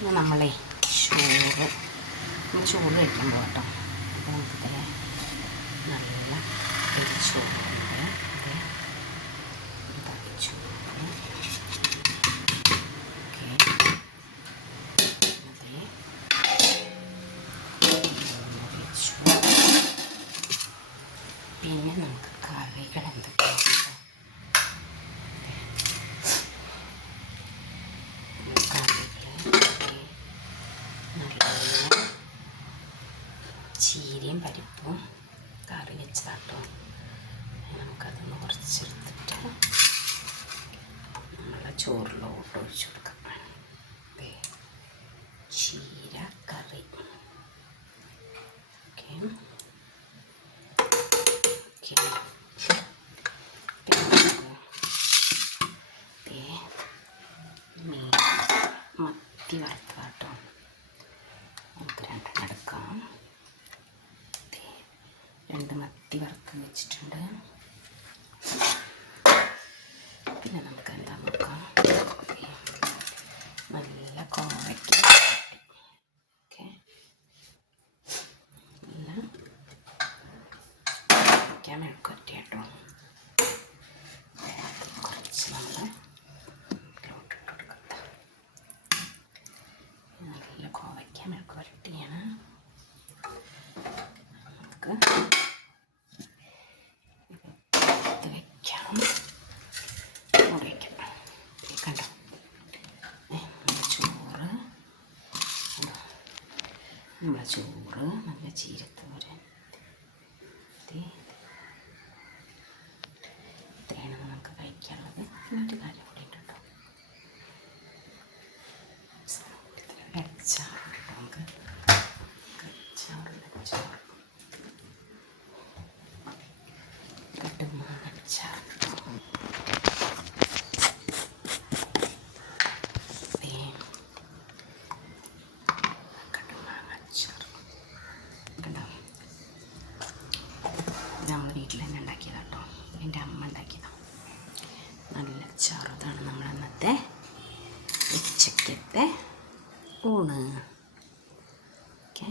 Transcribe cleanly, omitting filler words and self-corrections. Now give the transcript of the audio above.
പിന്നെ നമ്മളെ ചോറ് കഴിക്കാൻ പോകാം കേട്ടോ. അപ്പോൾ നമുക്ക് നല്ല ചോറുണ്ട്. ചോറ് പിന്നെ നമുക്ക് കറികൾ എന്തൊക്കെയാണ് ചീരയും പരിപ്പും കറി വെച്ചാട്ടോ. നമുക്കതൊന്ന് കുറച്ചെടുത്തിട്ട് നമ്മളെ ചോറിലോട്ട് ഒഴിച്ചു കൊടുക്കാം. ചീര കറി. ഓക്കെ മത്തി വറുത്താട്ടോ. നമുക്ക് രണ്ടെണ്ണം എടുക്കാം. 2 മത്തി വറുത്ത് വെച്ചിട്ടുണ്ട്. പിന്നെ നമുക്ക് എന്താ നോക്കാം, നല്ല കോവയ്ക്ക. ഓക്കെ, നല്ല മെഴുക്കുവരട്ടി കേട്ടോ. കുറച്ച് നമ്മൾ നല്ല കോവയ്ക്ക മെഴുക്കുവരട്ടിയാണ്. നമുക്ക് കണ്ടോ, നമ്മളെ ചോറ് നല്ല ചീരത്തോരൻ. ഇത്രയാണ് നമുക്ക് കഴിക്കാനുള്ളത്. ഒരു കാര്യം കൂടി ഉണ്ട് കേട്ടോ, വെച്ചാറ് കേട്ടോ. നമുക്ക് വെച്ചാറ് കട്ടുമാങ്ങച്ചാറ്. നമ്മൾ വീട്ടിൽ തന്നെ ഉണ്ടാക്കിയതാണ് കേട്ടോ. എൻ്റെ അമ്മ ഉണ്ടാക്കിയതാണ്. നല്ല ചെറുതാണ് നമ്മൾ ഇന്നത്തെ ഉച്ചക്കത്തെ ഊണ്. ഓക്കെ.